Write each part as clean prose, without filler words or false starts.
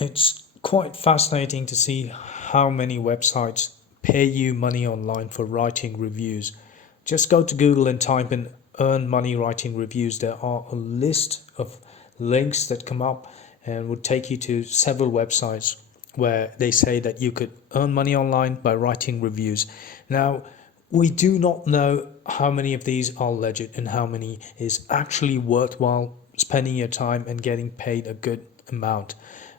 It's quite fascinating to see how many websites pay you money online for writing reviews. Just go to Google and type in earn money writing reviews. There are a list of links that come up and would take you to several websites where they say that you could earn money online by writing reviews. Now, we do not know how many of these are legit and how many is actually worthwhile spending your time and getting paid a good amount.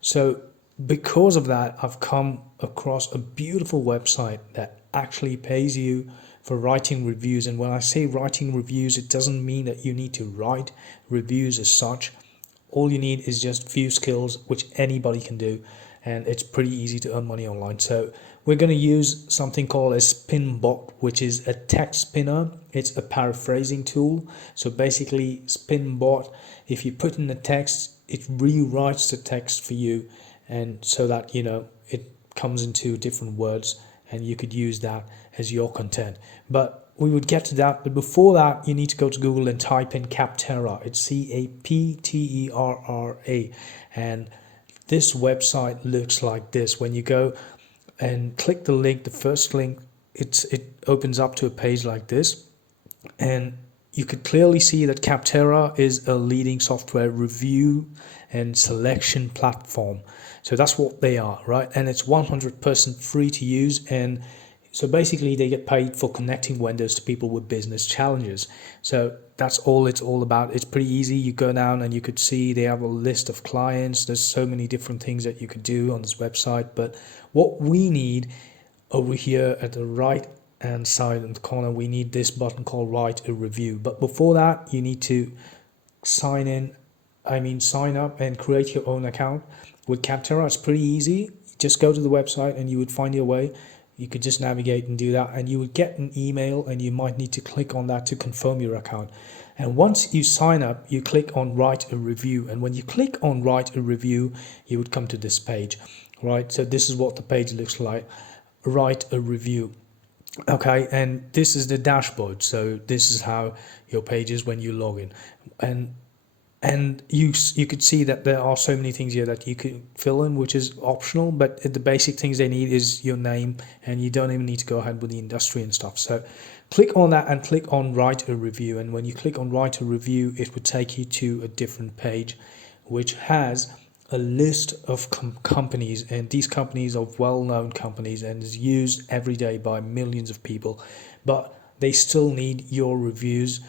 So, because of that, I've come across a beautiful website that actually pays you for writing reviews. And when I say writing reviews, it doesn't mean that you need to write reviews as such. All you need is just few skills, which anybody can do, and it's pretty easy to earn money online. So we're going to use something called a Spinbot, which is a text spinner. It's a paraphrasing tool. So basically, Spinbot, if you put in the text, it rewrites the text for you, and so that it comes into different words, and you could use that as your content. But we would get to that. But before that, you need to go to Google and type in Capterra. It's CAPTERRA. And this website looks like this. When you go and click the link, the first link, it opens up to a page like this. And you could clearly see that Capterra is a leading software review and selection platform. So that's what they are, right? And it's 100% free to use. And so basically, they get paid for connecting vendors to people with business challenges. So that's all it's all about. It's pretty easy. You go down and you could see they have a list of clients. There's so many different things that you could do on this website. But what we need over here at the right hand side in the corner, we need this button called write a review. But before that, you need to sign up and create your own account with Capterra. It's pretty easy. Just go to the website and you would find your way. You could just navigate and do that, and you would get an email, and you might need to click on that to confirm your account. And once you sign up, you click on write a review, and when you click on write a review, you would come to this page, right? So this is what the page looks like. Write a review. Okay, and this is the dashboard. So this is how your page is when you log in, and you could see that there are so many things here that you could fill in, which is optional, but the basic things they need is your name, and you don't even need to go ahead with the industry and stuff. So click on that and click on write a review, and when you click on write a review, it would take you to a different page which has a list of companies, and these companies are well-known companies and is used every day by millions of people, but they still need your reviews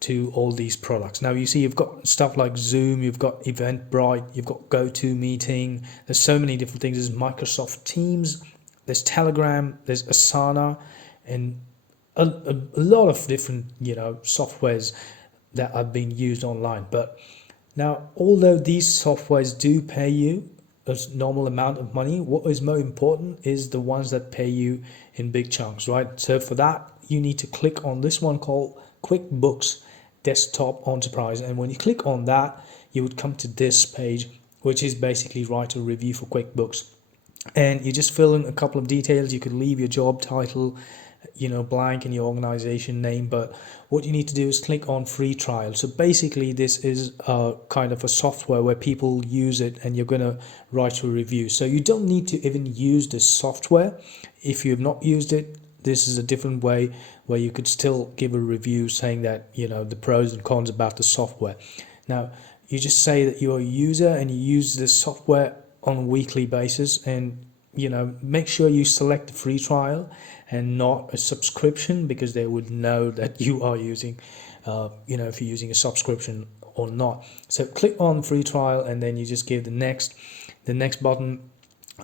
to all these products. Now you see you've got stuff like Zoom, you've got Eventbrite, you've got GoToMeeting. There's so many different things. There's Microsoft Teams, there's Telegram, there's Asana, and a lot of different softwares that are being used online. But now, although these softwares do pay you a normal amount of money, what is more important is the ones that pay you in big chunks, right? So for that, you need to click on this one called QuickBooks Desktop Enterprise, and when you click on that, you would come to this page, which is basically write a review for QuickBooks, and you just fill in a couple of details. You could leave your job title blank, and your organization name, but what you need to do is click on free trial. So basically, this is a kind of a software where people use it, and you're going to write a review. So you don't need to even use this software if you have not used it. This is a different way where you could still give a review saying that the pros and cons about the software. Now you just say that you're a user and you use this software on a weekly basis, and make sure you select the free trial and not a subscription, because they would know that you are using if you're using a subscription or not. So click on free trial, and then you just give the next button.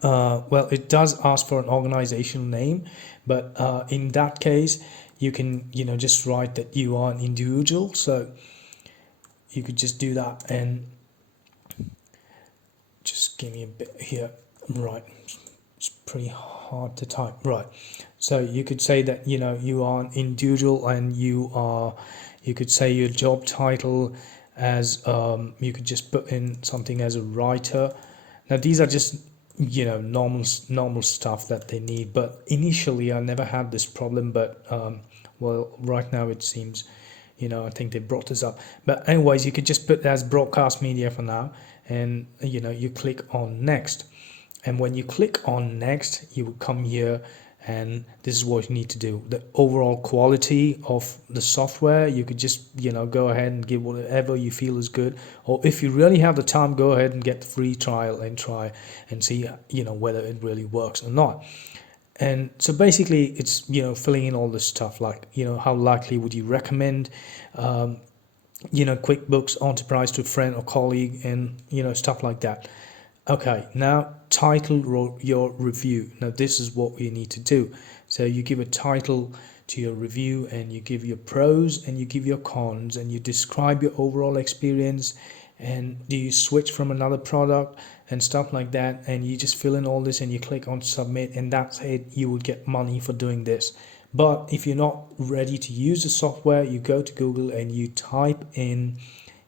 Well, it does ask for an organizational name, but in that case you can just write that you are an individual. So you could just do that, and just give me a bit here. Right, it's pretty hard to type. Right, so you could say that you are an individual, and you could say your job title as you could just put in something as a writer. Now these are just normal stuff that they need, but initially I never had this problem, but well, right now it seems I think they brought this up. But anyways, you could just put as broadcast media for now, and you click on next. And when you click on next, you will come here, and this is what you need to do. The overall quality of the software, you could just go ahead and give whatever you feel is good, or if you really have the time, go ahead and get the free trial and try and see whether it really works or not. And so basically it's filling in all this stuff, like how likely would you recommend QuickBooks Enterprise to a friend or colleague, and stuff like that. Okay, now title your review. Now this is what you need to do. So you give a title to your review, and you give your pros and you give your cons, and you describe your overall experience, and do you switch from another product and stuff like that, and you just fill in all this and you click on submit, and that's it. You will get money for doing this. But if you're not ready to use the software, you go to Google and you type in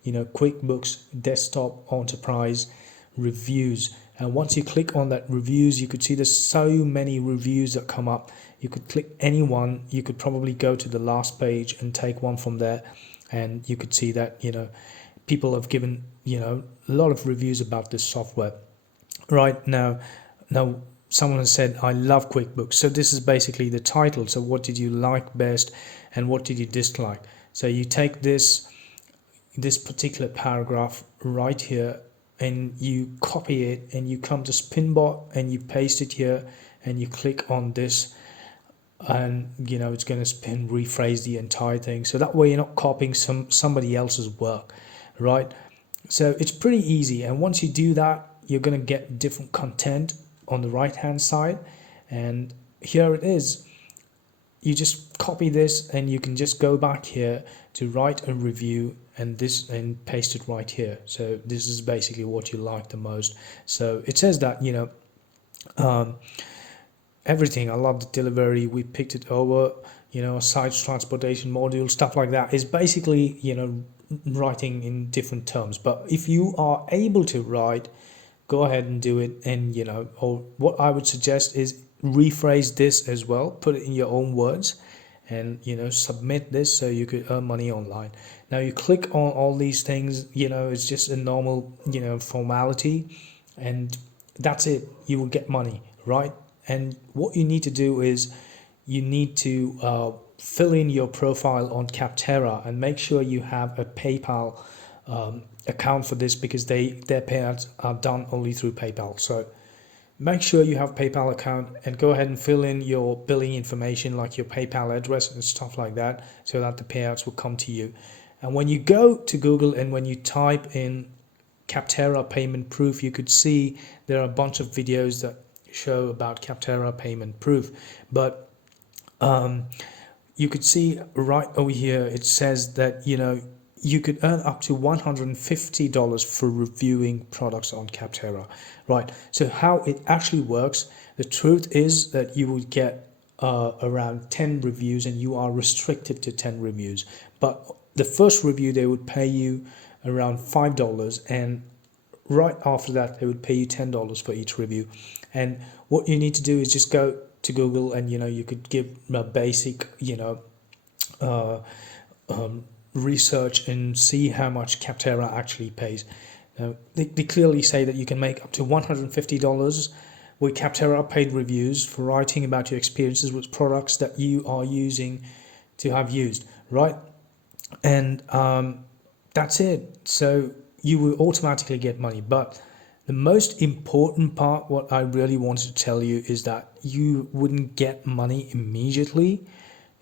QuickBooks Desktop Enterprise reviews, and once you click on that reviews, you could see there's so many reviews that come up. You could click any one. You could probably go to the last page and take one from there, and you could see that people have given a lot of reviews about this software. Right now someone has said, I love QuickBooks. So this is basically the title. So what did you like best and what did you dislike? So you take this particular paragraph right here, and you copy it, and you come to Spinbot and you paste it here, and you click on this, and it's going to spin, rephrase the entire thing, so that way you're not copying somebody else's work, right? So it's pretty easy, and once you do that, you're going to get different content on the right hand side, and here it is. You just copy this, and you can just go back here to write a review, and paste it right here. So this is basically what you like the most. So it says that everything. I love the delivery. We picked it over. Sites, transportation module, stuff like that is basically writing in different terms. But if you are able to write, go ahead and do it. And or what I would suggest is rephrase this as well. Put it in your own words, and submit this so you could earn money online. Now you click on all these things, it's just a normal formality, and that's it. You will get money, right? And what you need to do is you need to fill in your profile on Capterra, and make sure you have a PayPal account for this, because their payouts are done only through PayPal. So make sure you have PayPal account, and go ahead and fill in your billing information, like your PayPal address and stuff like that, so that the payouts will come to you. And when you go to Google and when you type in Capterra payment proof, you could see there are a bunch of videos that show about Capterra payment proof. But you could see right over here, it says that you could earn up to $150 for reviewing products on Capterra, right? So how it actually works, the truth is that you would get around 10 reviews, and you are restricted to 10 reviews. But the first review, they would pay you around $5, and right after that, they would pay you $10 for each review. And what you need to do is just go to Google, and you could give a basic research and see how much Capterra actually pays. Now, they clearly say that you can make up to $150 with Capterra paid reviews for writing about your experiences with products that you are using to have used, right? And that's it. So you will automatically get money. But the most important part, what I really wanted to tell you, is that you wouldn't get money immediately.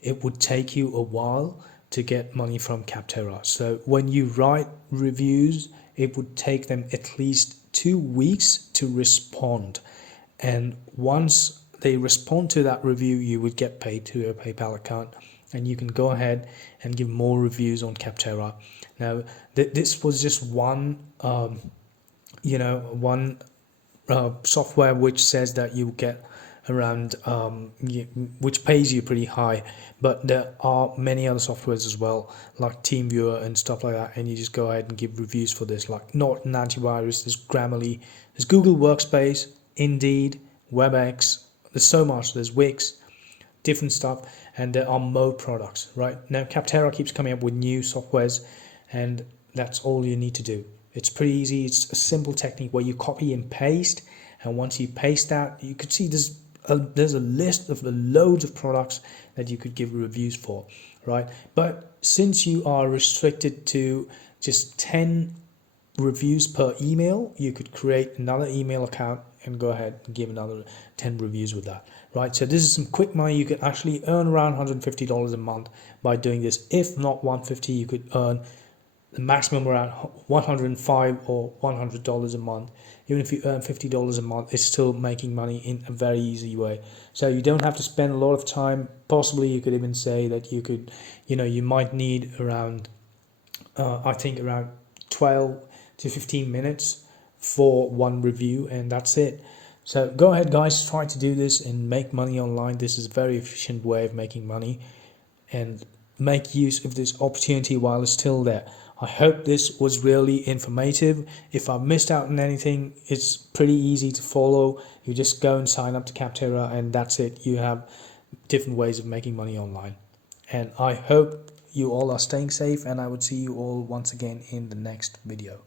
It would take you a while to get money from Capterra. So when you write reviews, it would take them at least 2 weeks to respond. And once they respond to that review, you would get paid to your PayPal account, and you can go ahead and give more reviews on Capterra. Now, this was just one software which says that you get around which pays you pretty high, but there are many other softwares as well, like TeamViewer and stuff like that, and you just go ahead and give reviews for this, like Norton Antivirus, there's Grammarly, there's Google Workspace, Indeed, WebEx, there's so much, there's Wix, different stuff, and there are more products. Right now Capterra keeps coming up with new softwares, and that's all you need to do. It's pretty easy. It's a simple technique where you copy and paste, and once you paste that, you could see there's a list of the loads of products that you could give reviews for, right? But since you are restricted to just 10 reviews per email, you could create another email account and go ahead and give another 10 reviews with that, right? So this is some quick money. You could actually earn around $150 a month by doing this. If not 150, you could earn the maximum around 105 or $100 a month. Even if you earn $50 a month, it's still making money in a very easy way. So you don't have to spend a lot of time. Possibly you could even say that you could, you might need around, I think around 12 to 15 minutes for one review, and that's it. So go ahead, guys, try to do this and make money online. This is a very efficient way of making money, and make use of this opportunity while it's still there. I hope this was really informative. If I missed out on anything, it's pretty easy to follow. You just go and sign up to Capterra, and that's it. You have different ways of making money online. And I hope you all are staying safe, and I would see you all once again in the next video.